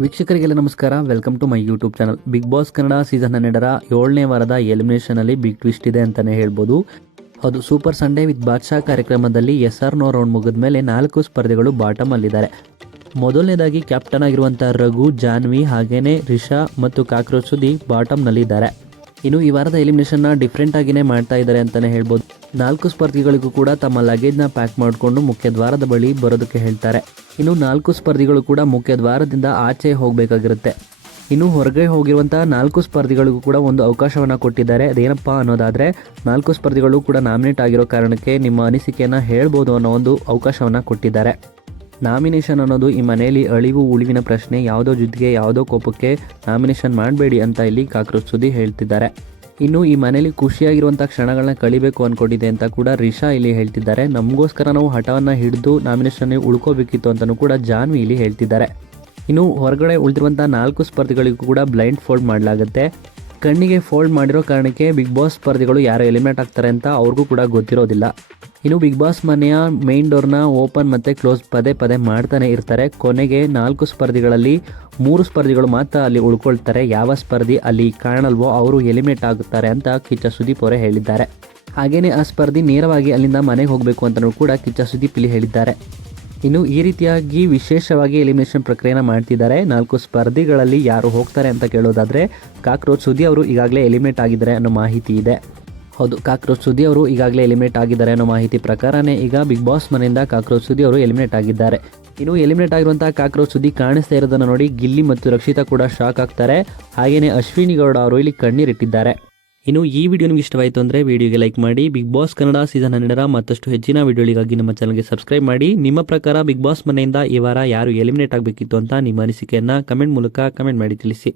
ವೀಕ್ಷಕರಿಗೆಲ್ಲ ನಮಸ್ಕಾರ. Welcome to my YouTube channel. Bigg Boss Kannada season 12ರ 7ನೇ ವಾರದ ಎಲಿಮಿನೇಷನ್ ಅಲ್ಲಿ ಬಿಗ್ ಟ್ವಿಸ್ಟ್ ಇದೆ ಅಂತಾನೆ ಹೇಳ್ಬೋದು. ಅದು ಸೂಪರ್ ಸಂಡೇ ವಿತ್ ಬಾದ್ಶಾ ಕಾರ್ಯಕ್ರಮದಲ್ಲಿ SR ನೋ ರೌಂಡ್ ಮುಗಿದ ಮೇಲೆ 4 ಸ್ಪರ್ಧಿಗಳು ಬಾಟಮ್ ಅಲ್ಲಿದ್ದಾರೆ. ಮೊದಲನೇದಾಗಿ ಕ್ಯಾಪ್ಟನ್ ಆಗಿರುವಂಥ ರಘು, ಜಾನ್ವಿ, ಹಾಗೇನೆ ರಿಷಾ ಮತ್ತು ಕಾಕ್ರೋಚ್ ಸುದಿ ಬಾಟಮ್ನಲ್ಲಿದ್ದಾರೆ. ಇನ್ನು ಈ ವಾರದ ಎಲಿಮಿನೇಷನ್ನ ಡಿಫ್ರೆಂಟ್ ಆಗಿನೇ ಮಾಡ್ತಾ ಇದ್ದಾರೆ ಅಂತಲೇ ಹೇಳ್ಬೋದು. 4 ಸ್ಪರ್ಧಿಗಳಿಗೂ ಕೂಡ ತಮ್ಮ ಲಗೇಜ್ನ ಪ್ಯಾಕ್ ಮಾಡಿಕೊಂಡು ಮುಖ್ಯ ದ್ವಾರದ ಬಳಿ ಬರೋದಕ್ಕೆ ಹೇಳ್ತಾರೆ. ಇನ್ನು 4 ಸ್ಪರ್ಧಿಗಳು ಕೂಡ ಮುಖ್ಯ ದ್ವಾರದಿಂದ ಆಚೆ ಹೋಗಬೇಕಾಗಿರುತ್ತೆ. ಇನ್ನು ಹೊರಗೆ ಹೋಗಿರುವಂತಹ 4 ಸ್ಪರ್ಧಿಗಳಿಗೂ ಕೂಡ ಒಂದು ಅವಕಾಶವನ್ನು ಕೊಟ್ಟಿದ್ದಾರೆ. ಅದೇನಪ್ಪ ಅನ್ನೋದಾದರೆ 4 ಸ್ಪರ್ಧಿಗಳು ಕೂಡ ನಾಮಿನೇಟ್ ಆಗಿರೋ ಕಾರಣಕ್ಕೆ ನಿಮ್ಮ ಅನಿಸಿಕೆಯನ್ನು ಹೇಳ್ಬೋದು ಅನ್ನೋ ಒಂದು ಅವಕಾಶವನ್ನು ಕೊಟ್ಟಿದ್ದಾರೆ. ನಾಮಿನೇಷನ್ ಅನ್ನೋದು ಈ ಮನೆಯಲ್ಲಿ ಅಳಿವು ಉಳಿವಿನ ಪ್ರಶ್ನೆ. ಯಾವುದೋ ಜೊತೆಗೆ ಯಾವುದೋ ಕೋಪಕ್ಕೆ ನಾಮಿನೇಷನ್ ಮಾಡಬೇಡಿ ಅಂತ ಇಲ್ಲಿ ಕಾಕ್ರೋಚ್ ಸುದಿ ಹೇಳ್ತಿದ್ದಾರೆ. ಇನ್ನು ಈ ಮನೆಯಲ್ಲಿ ಖುಷಿಯಾಗಿರುವಂಥ ಕ್ಷಣಗಳನ್ನ ಕಳಿಬೇಕು ಅಂದ್ಕೊಂಡಿದೆ ಅಂತ ಕೂಡ ರಿಷಾ ಇಲ್ಲಿ ಹೇಳ್ತಿದ್ದಾರೆ. ನಮಗೋಸ್ಕರ ನಾವು ಹಠವನ್ನು ಹಿಡಿದು ನಾಮಿನೇಷನ್ ಉಳ್ಕೋಬೇಕಿತ್ತು ಅಂತಲೂ ಕೂಡ ಜಾನ್ವಿ ಇಲ್ಲಿ ಹೇಳ್ತಿದ್ದಾರೆ. ಇನ್ನು ಹೊರಗಡೆ ಉಳಿದಿರುವಂಥ 4 ಸ್ಪರ್ಧಿಗಳಿಗೂ ಕೂಡ ಬ್ಲೈಂಡ್ ಫೋಲ್ಡ್ ಮಾಡಲಾಗುತ್ತೆ. ಕಣ್ಣಿಗೆ ಫೋಲ್ಡ್ ಮಾಡಿರೋ ಕಾರಣಕ್ಕೆ ಬಿಗ್ ಬಾಸ್ ಸ್ಪರ್ಧಿಗಳು ಯಾರು ಎಲಿಮಿನೇಟ್ ಆಗ್ತಾರೆ ಅಂತ ಅವ್ರಿಗೂ ಕೂಡ ಗೊತ್ತಿರೋದಿಲ್ಲ. ಇನ್ನು ಬಿಗ್ ಬಾಸ್ ಮನೆಯ ಮೇನ್ ಡೋರ್ನ ಓಪನ್ ಮತ್ತು ಕ್ಲೋಸ್ ಪದೇ ಪದೇ ಮಾಡ್ತಾನೆ ಇರ್ತಾರೆ. ಕೊನೆಗೆ 4 ಸ್ಪರ್ಧಿಗಳಲ್ಲಿ 3 ಸ್ಪರ್ಧಿಗಳು ಮಾತ್ರ ಅಲ್ಲಿ ಉಳ್ಕೊಳ್ತಾರೆ. ಯಾವ ಸ್ಪರ್ಧಿ ಅಲ್ಲಿ ಕಾಣಲ್ವೋ ಅವರು ಎಲಿಮಿನೇಟ್ ಆಗುತ್ತಾರೆ ಅಂತ ಕಿಚ್ಚ ಸುದೀಪ್ ಅವರೇ ಹೇಳಿದ್ದಾರೆ. ಹಾಗೆಯೇ ಆ ಸ್ಪರ್ಧಿ ನೇರವಾಗಿ ಅಲ್ಲಿಂದ ಮನೆಗೆ ಹೋಗಬೇಕು ಅಂತಲೂ ಕೂಡ ಕಿಚ್ಚ ಸುದೀಪ್ ಇಲ್ಲಿ ಹೇಳಿದ್ದಾರೆ. ಇನ್ನು ಈ ರೀತಿಯಾಗಿ ವಿಶೇಷವಾಗಿ ಎಲಿಮಿನೇಷನ್ ಪ್ರಕ್ರಿಯೆನ ಮಾಡ್ತಿದ್ದಾರೆ. 4 ಸ್ಪರ್ಧಿಗಳಲ್ಲಿ ಯಾರು ಹೋಗ್ತಾರೆ ಅಂತ ಕೇಳೋದಾದರೆ ಕಾಕ್ರೋಚ್ ಸುದಿ ಅವರು ಈಗಾಗಲೇ ಎಲಿಮಿನೇಟ್ ಆಗಿದ್ದಾರೆ ಅನ್ನೋ ಮಾಹಿತಿ ಇದೆ. ಹೌದು, ಕಾಕ್ರೋಚ್ ಸುದಿ ಅವರು ಈಗಾಗಲೇ ಎಲಿಮಿನೇಟ್ ಆಗಿದ್ದಾರೆ ಅನ್ನೋ ಮಾಹಿತಿ ಪ್ರಕಾರನೇ ಈಗ ಬಿಗ್ ಬಾಸ್ ಮನೆಯಿಂದ ಕಾಕ್ರೋಚ್ ಸುದಿ ಅವರು ಎಲಿಮಿನೇಟ್ ಆಗಿದ್ದಾರೆ. ಇನ್ನು ಎಲಿಮಿನೇಟ್ ಆಗಿರುವಂತಹ ಕಾಕ್ರೋಚ್ ಸುದಿ ಕಾಣಿಸ್ತಾ ಇರೋದನ್ನು ನೋಡಿ ಗಿಲ್ಲಿ ಮತ್ತು ರಕ್ಷಿತಾ ಕೂಡ ಶಾಕ್ ಆಗ್ತಾರೆ. ಹಾಗೆಯೇ ಅಶ್ವಿನಿ ಗೌಡ ಅವರು ಇಲ್ಲಿ ಕಣ್ಣೀರಿಟ್ಟಿದ್ದಾರೆ. ಇನ್ನು ಈ ವಿಡಿಯೋ ನಿಮಗೆ ಇಷ್ಟವಾಯಿತು ಅಂದರೆ ವಿಡಿಯೋಗೆ ಲೈಕ್ ಮಾಡಿ. ಬಿಗ್ ಬಾಸ್ ಕನ್ನಡ ಸೀಸನ್ 12ರ ಮತ್ತಷ್ಟು ಹೆಚ್ಚಿನ ವಿಡಿಯೋಗಳಿಗಾಗಿ ನಮ್ಮ ಚಾನಲ್ಗೆ ಸಬ್ಸ್ಕ್ರೈಬ್ ಮಾಡಿ. ನಿಮ್ಮ ಪ್ರಕಾರ ಬಿಗ್ ಬಾಸ್ ಮನೆಯಿಂದ ಈ ವಾರ ಯಾರು ಎಲಿಮಿನೇಟ್ ಆಗಬೇಕಿತ್ತು ಅಂತ ನಿಮ್ಮ ಅನಿಸಿಕೆಯನ್ನು ಕಮೆಂಟ್ ಮೂಲಕ ಕಮೆಂಟ್ ಮಾಡಿ ತಿಳಿಸಿ.